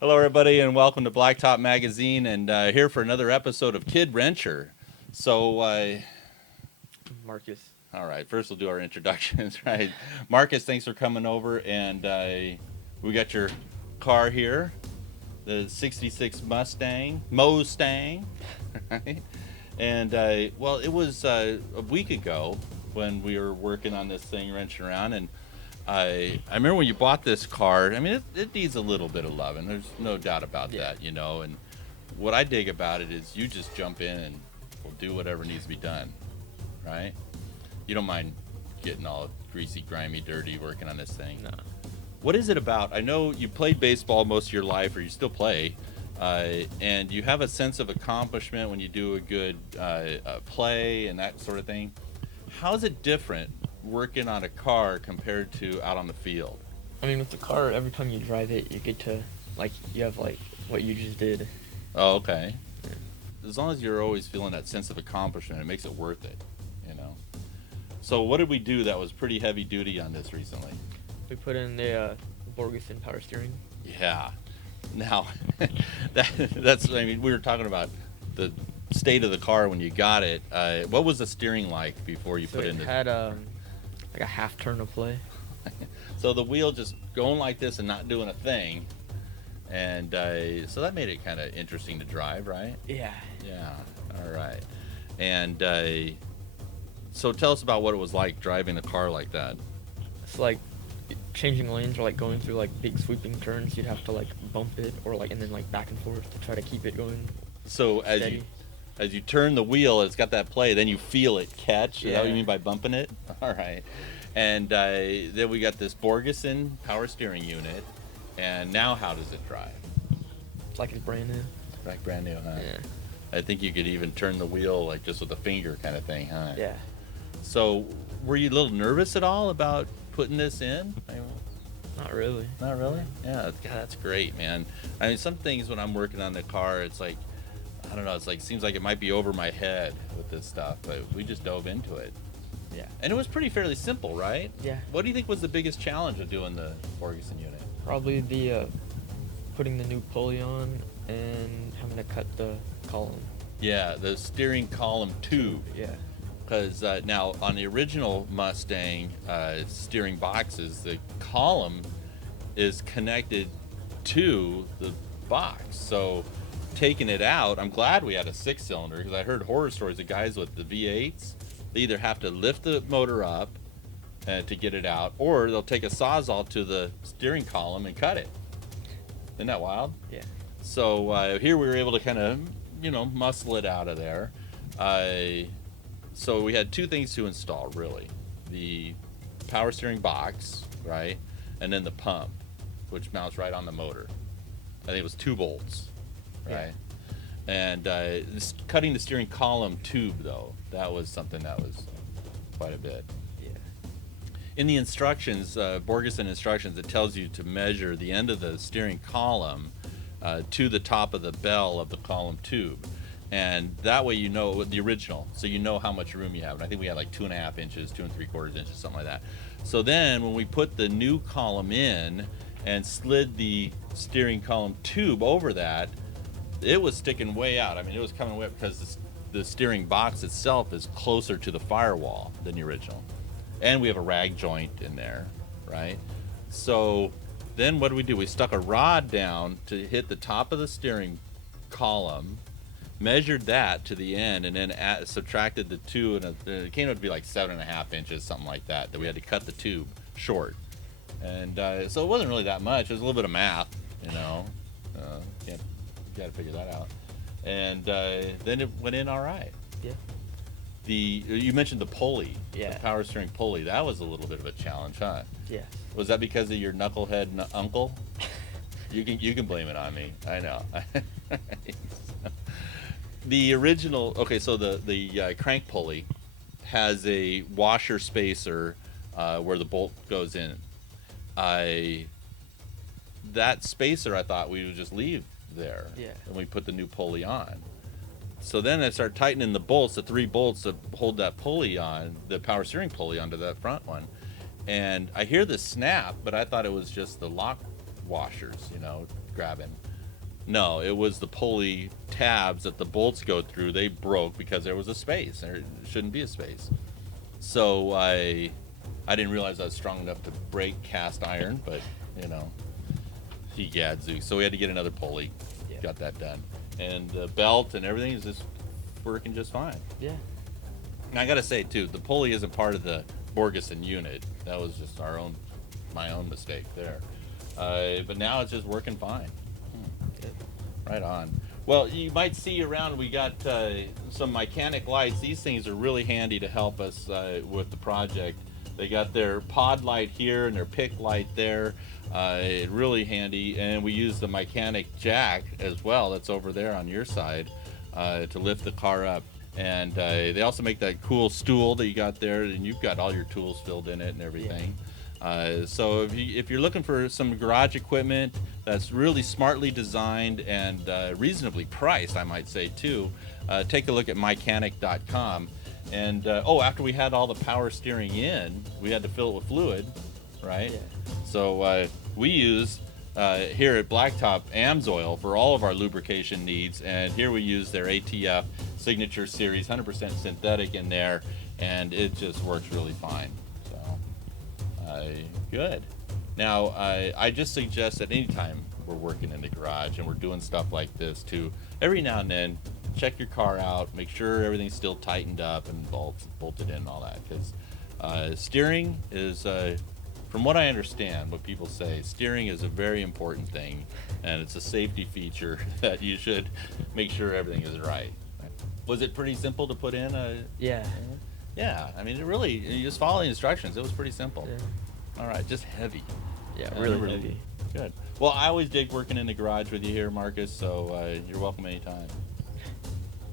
Hello, everybody, and welcome to Blacktop Magazine, and here for another episode of Kid Wrencher. So, Marcus. all right, first we'll do our introductions, right? Marcus, thanks for coming over, and we got your car here, the 66 Mustang, right? And, well, it was a week ago when we were working on this thing, wrenching around, and I remember when you bought this car. I mean, it needs a little bit of loving. There's no doubt about that, you know. And what I dig about it is you just jump in and will do whatever needs to be done, right? You don't mind getting all greasy, grimy, dirty working on this thing. No. What is it about? I know you played baseball most of your life, or you still play, and you have a sense of accomplishment when you do a good play and that sort of thing. How is it different working on a car compared to out on the field? I mean, with the car, every time you drive it, you get to, you have, what you just did. Oh, okay. As long as you're always feeling that sense of accomplishment, it makes it worth it, you know? So what did we do that was pretty heavy duty on this recently? We put in the Borgeson Power Steering. Yeah. Now, that's, I mean, we were talking about the state of the car when you got it. What was the steering like before you put in the... It had, a half turn of play. So the wheel just going like this and not doing a thing. And so that made it kind of interesting to drive, right? Yeah. Yeah. All right. And so tell us about what it was like driving a car like that. It's like changing lanes or going through big sweeping turns. You'd have to bump it or and then back and forth to try to keep it going. So steady. as you turn the wheel, it's got that play. Then you feel it catch. Is that what you mean by bumping it? All right. And then we got this Borgeson Power Steering Unit. And now how does it drive? It's like it's brand new. Like brand new, huh? Yeah. I think you could even turn the wheel just with a finger kind of thing, huh? Yeah. So were you a little nervous at all about putting this in? Not really. Not really? Yeah, God, that's great, man. I mean, some things when I'm working on the car, it's I don't know, seems like it might be over my head with this stuff, but we just dove into it. Yeah. And it was pretty fairly simple, right? Yeah. What do you think was the biggest challenge of doing the Borgeson unit? Probably the putting the new pulley on and having to cut the column. Yeah, the steering column tube. Yeah. Because now on the original Mustang steering boxes, the column is connected to the box. So taking it out, I'm glad we had a 6-cylinder, because I heard horror stories of guys with the V8s. They either have to lift the motor up to get it out, or they'll take a Sawzall to the steering column and cut it. Isn't that wild? Yeah. So here we were able to kind of, muscle it out of there. So we had two things to install, really. The power steering box, right? And then the pump, which mounts right on the motor. I think it was 2 bolts, right? Yeah. And cutting the steering column tube, though, that was something that was quite a bit. Yeah. In the instructions, Borgeson instructions, it tells you to measure the end of the steering column to the top of the bell of the column tube. And that way you know the original, so you know how much room you have. And I think we had 2.5 inches, 2 3/4 inches, something like that. So then when we put the new column in and slid the steering column tube over that, it was sticking way out. I mean, it was coming way up because the steering box itself is closer to the firewall than the original. And we have a rag joint in there, right? So then what do? We stuck a rod down to hit the top of the steering column, measured that to the end, and then subtracted the 2, and it came out to be 7.5 inches, something like that, that we had to cut the tube short. And so it wasn't really that much. It was a little bit of math, you got to figure that out. And then it went in all right. Yeah. You mentioned the pulley, Yeah. the power steering pulley. That was a little bit of a challenge, huh? Yeah. Was that because of your knucklehead uncle? You can blame it on me. I know. The original, okay, so the crank pulley has a washer spacer where the bolt goes in. That spacer I thought we would just leave there. Yeah. And we put the new pulley on. So then I started tightening the bolts, the 3 bolts that hold that pulley on, the power steering pulley onto that front one. And I hear this snap, but I thought it was just the lock washers, you know, grabbing. No, it was the pulley tabs that the bolts go through. They broke because there was a space. There shouldn't be a space. So I didn't realize I was strong enough to break cast iron, but you know, he gadzooks. So we had to get another pulley. Yeah. Got that done, and the belt and everything is just working just fine. Yeah. And I gotta say too, the pulley isn't part of the Borgeson unit. That was just my own mistake there. But now it's just working fine. Right on. Well, you might see around, we got some MYCHANIC lights. These things are really handy to help us with the project. They got their pod light here and their pick light there. Really handy. And we use the MYCHANIC jack as well. That's over there on your side to lift the car up. And they also make that cool stool that you got there, and you've got all your tools filled in it and everything. So if you're looking for some garage equipment that's really smartly designed and reasonably priced, I might say too, take a look at mychanic.com. And after we had all the power steering in, we had to fill it with fluid, right? Yeah. So we use here at Blacktop Amsoil for all of our lubrication needs, and here we use their ATF Signature Series 100% synthetic in there, and it just works really fine. So good. Now I just suggest that anytime we're working in the garage and we're doing stuff like this too, every now and then check your car out, make sure everything's still tightened up and bolted in and all that, because steering is from what I understand, what people say, steering is a very important thing, and it's a safety feature that you should make sure everything is right. Was it pretty simple to put in? Yeah. Yeah, I mean, you just follow the instructions. It was pretty simple. Yeah. All right, just heavy. Yeah, really heavy. Good. Well, I always dig working in the garage with you here, Marcus, so you're welcome anytime.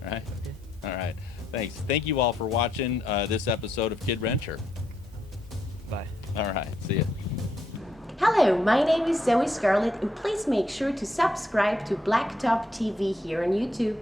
All right? Okay. All right. Thanks. Thank you all for watching this episode of Kid Wrencher. Bye. All right. See ya. Hello, my name is Zoe Scarlett, and please make sure to subscribe to Blacktop TV here on YouTube.